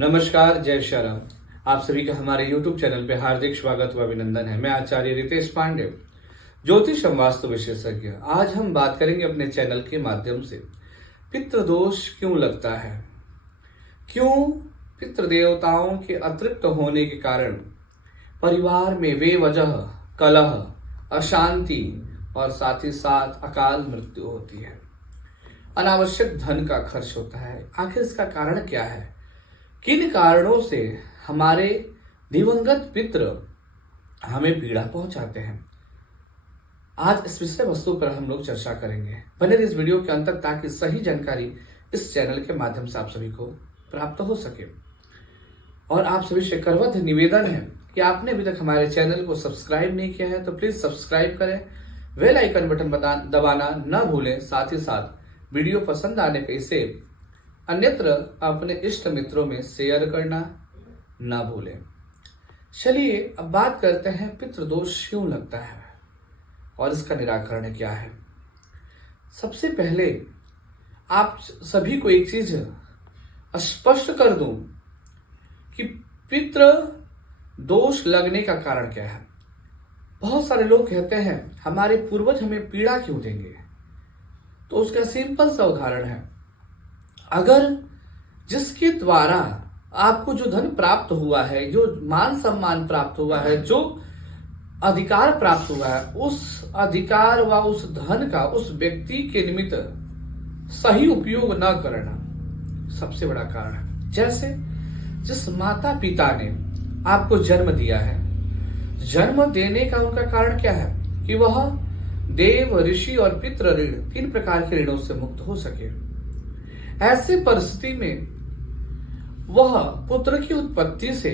नमस्कार, जय श्री राम। आप सभी का हमारे YouTube चैनल पे हार्दिक स्वागत व अभिनंदन है। मैं आचार्य रितेश पांडे, ज्योतिष एवं वास्तु विशेषज्ञ। आज हम बात करेंगे अपने चैनल के माध्यम से पितृदोष क्यों लगता है, क्यों पितृ देवताओं के अतृप्त होने के कारण परिवार में बेवजह कलह, अशांति और साथ ही साथ अकाल मृत्यु होती है, अनावश्यक धन का खर्च होता है। आखिर इसका कारण क्या है? किन कारणों से हमारे दिवंगत पितृ हमें पीड़ा पहुंचाते हैं? आज इस विषय वस्तु पर हम लोग चर्चा करेंगे। बने रहिए इस वीडियो के अंत तक ताकि सही जानकारी इस चैनल के माध्यम से आप सभी को प्राप्त हो सके। और आप सभी से करवत निवेदन है कि आपने अभी तक हमारे चैनल को सब्सक्राइब नहीं किया है तो प्लीज सब्सक्राइब करें, बेल आइकन बटन दबाना न भूलें। साथ ही साथ वीडियो पसंद आने पर इसे अन्यत्र अपने इष्ट मित्रों में शेयर करना ना भूलें। चलिए अब बात करते हैं पितृदोष क्यों लगता है और इसका निराकरण क्या है। सबसे पहले आप सभी को एक चीज स्पष्ट कर दूं कि पितृ दोष लगने का कारण क्या है। बहुत सारे लोग कहते हैं हमारे पूर्वज हमें पीड़ा क्यों देंगे, तो उसका सिंपल सा उदाहरण है, अगर जिसके द्वारा आपको जो धन प्राप्त हुआ है, जो मान सम्मान प्राप्त हुआ है, जो अधिकार प्राप्त हुआ है, उस अधिकार व उस धन का उस व्यक्ति के निमित्त सही उपयोग न करना सबसे बड़ा कारण है। जैसे जिस माता पिता ने आपको जन्म दिया है, जन्म देने का उनका कारण क्या है कि वह देव, ऋषि और पितृ ऋण, 3 प्रकार के ऋणों से मुक्त हो सके। ऐसे परिस्थिति में वह पुत्र की उत्पत्ति से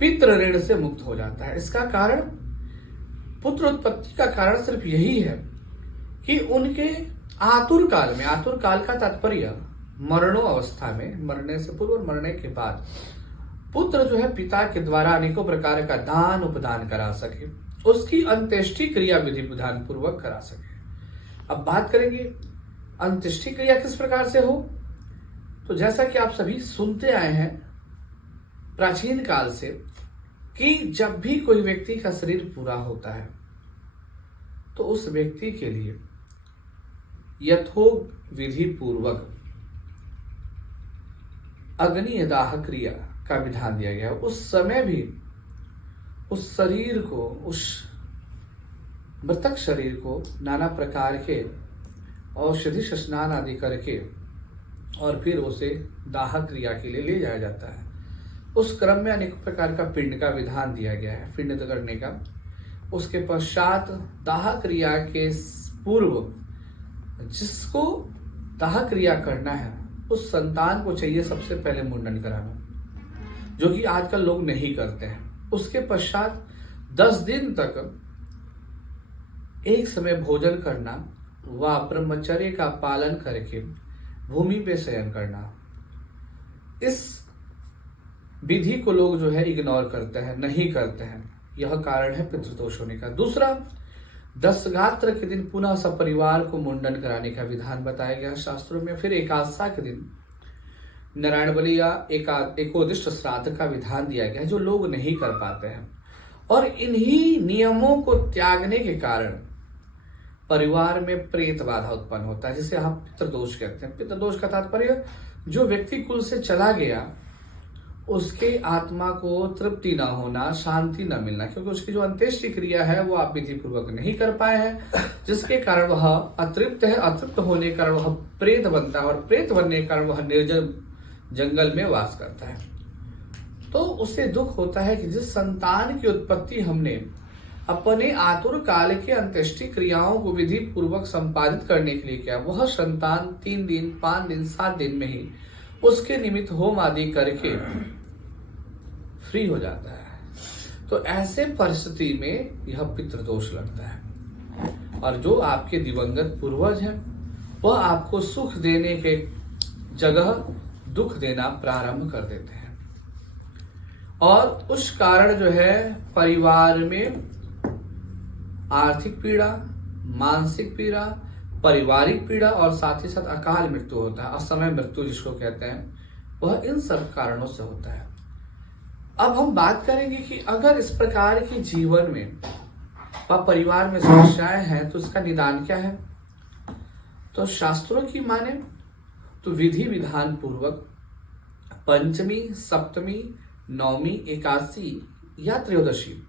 पितृ ऋण से मुक्त हो जाता है। इसका कारण, पुत्र उत्पत्ति का कारण सिर्फ यही है कि उनके आतुर काल में, आतुर काल का तात्पर्य मरणो अवस्था में, मरने से पूर्व और मरने के बाद पुत्र जो है पिता के द्वारा अनेकों प्रकार का दान उपदान करा सके, उसकी अंत्येष्टि क्रिया विधि विधान पूर्वक करा सके। अब बात करेंगे अंत्येष्टि क्रिया किस प्रकार से हो। तो जैसा कि आप सभी सुनते आए हैं प्राचीन काल से कि जब भी कोई व्यक्ति का शरीर पूरा होता है तो उस व्यक्ति के लिए यथोक्त विधि पूर्वक अग्नि दाह क्रिया का विधान दिया गया है। उस समय भी उस शरीर को, उस मृतक शरीर को नाना प्रकार के औषधि स्नान आदि करके और फिर उसे दाह क्रिया के लिए ले जाया जाता है। उस क्रम में अनेक प्रकार का पिंड का विधान दिया गया है, पिंड करने का। उसके पश्चात दाह क्रिया के पूर्व जिसको दाह क्रिया करना है उस संतान को चाहिए सबसे पहले मुंडन कराना, जो कि आजकल लोग नहीं करते हैं। उसके पश्चात 10 दिन तक एक समय भोजन करना व ब्रह्मचर्य का पालन करके भूमि पे शयन करना। इस विधि को लोग जो है इग्नोर करते हैं, नहीं करते हैं। यह कारण है पितृदोष होने का। दूसरा, 10 गात्र के दिन पुनः सपरिवार को मुंडन कराने का विधान बताया गया शास्त्रों में। फिर एकादशा के दिन नारायण बलि या एकोदिष्ट श्राद्ध का विधान दिया गया है, जो लोग नहीं कर पाते हैं। और इन्हीं नियमों को त्यागने के कारण परिवार में प्रेत बाधा उत्पन्न होता है, जिसे हम पितृदोष कहते हैं। पितृदोष का तात्पर्य जो व्यक्ति कुल से चला गया उसके आत्मा को तृप्ति न होना, शांति न मिलना, क्योंकि उसकी जो अंत्येष्टि क्रिया है वो आप विधि पूर्वक नहीं कर पाए हैं, जिसके कारण वह अतृप्त है। अतृप्त होने के कारण वह प्रेत बनता है और प्रेत बनने के कारण वह निर्जन जंगल में वास करता है। तो उसे दुख होता है कि जिस संतान की उत्पत्ति हमने अपने आतुर काल के अंत्येष्टि क्रियाओं को विधि पूर्वक संपादित करने के लिए किया, वह संतान 3 दिन, 5 दिन, 7 दिन में ही उसके निमित्त होम आदि करके फ्री हो जाता है। तो ऐसे परिस्थिति में यह पितृदोष लगता है। और जो आपके दिवंगत पूर्वज हैं वह आपको सुख देने के जगह दुख देना प्रारंभ कर देते हैं, और उस कारण जो है परिवार में आर्थिक पीड़ा, मानसिक पीड़ा, पारिवारिक पीड़ा और साथ ही साथ अकाल मृत्यु होता है। असमय मृत्यु जिसको कहते हैं, वह इन सब कारणों से होता है। अब हम बात करेंगे कि अगर इस प्रकार के जीवन में व परिवार में समस्याएं हैं तो इसका निदान क्या है। तो शास्त्रों की माने तो विधि विधान पूर्वक पंचमी, सप्तमी, नवमी, एकादशी या त्रयोदशी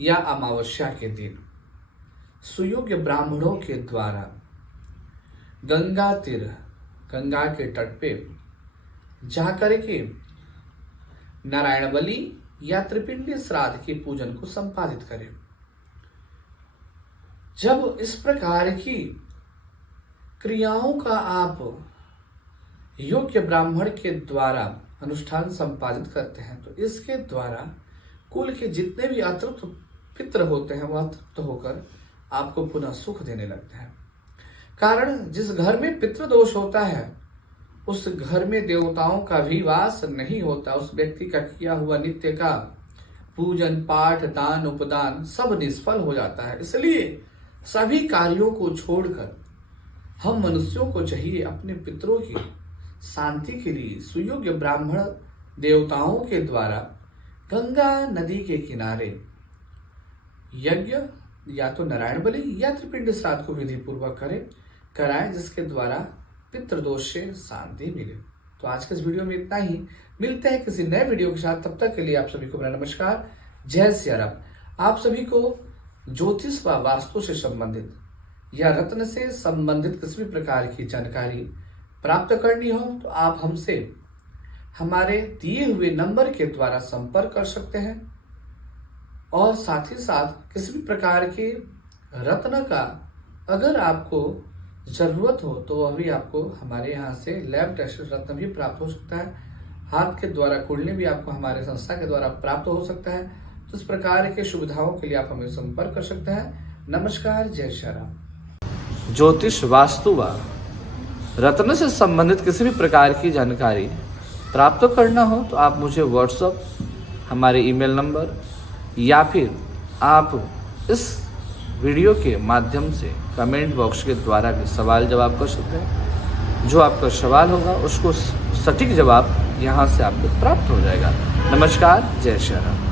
या अमावस्या के दिन सुयोग्य ब्राह्मणों के द्वारा गंगा तीर, गंगा के तट पे जाकर के नारायण बलि या त्रिपिंडी श्राद्ध के पूजन को संपादित करें। जब इस प्रकार की क्रियाओं का आप योग्य ब्राह्मण के द्वारा अनुष्ठान संपादित करते हैं तो इसके द्वारा कुल के जितने भी अतृप्त पितृ होते हैं वह तृप्त होकर आपको पुनः सुख देने लगते हैं। कारण जिस घर में पितृदोष होता है उस घर में देवताओं का भी वास नहीं होता। उस व्यक्ति का किया हुआ नित्य का पूजन पाठ दान उपदान सब निष्फल हो जाता है। इसलिए सभी कार्यों को छोड़कर हम मनुष्यों को चाहिए अपने पितरों की शांति के लिए सुयोग्य ब्राह्मण देवताओं के द्वारा गंगा नदी के किनारे यज्ञ या तो नारायण बलि या त्रिपिंडी श्राद्ध को विधि पूर्वक कराएं, जिसके द्वारा पितृदोष से शांति मिले। तो आज के इस वीडियो में इतना ही। मिलते हैं किसी नए वीडियो के साथ। तब तक के लिए आप सभी को मेरा नमस्कार, जय सिया राम। आप सभी को ज्योतिष व वास्तु से संबंधित या रत्न से संबंधित किसी भी प्रकार की जानकारी प्राप्त करनी हो तो आप हमसे हमारे दिए हुए नंबर के द्वारा संपर्क कर सकते हैं। और साथ ही साथ किसी भी प्रकार के रत्न का अगर आपको जरूरत हो तो वह भी आपको हमारे यहाँ से लैब टेस्टेड रत्न भी प्राप्त हो सकता है। हाथ के द्वारा कुंडली भी आपको हमारे संस्था के द्वारा प्राप्त हो सकता है। तो इस प्रकार के सुविधाओं के लिए आप हमें संपर्क कर सकते हैं। नमस्कार, जय श्री राम। ज्योतिष, वास्तु व रत्न से संबंधित किसी भी प्रकार की जानकारी प्राप्त करना हो तो आप मुझे व्हाट्सएप, हमारे ईमेल नंबर या फिर आप इस वीडियो के माध्यम से कमेंट बॉक्स के द्वारा भी सवाल जवाब कर सकते हैं। जो आपका सवाल होगा उसको सटीक जवाब यहाँ से आपको प्राप्त हो जाएगा। नमस्कार, जय श्री राम।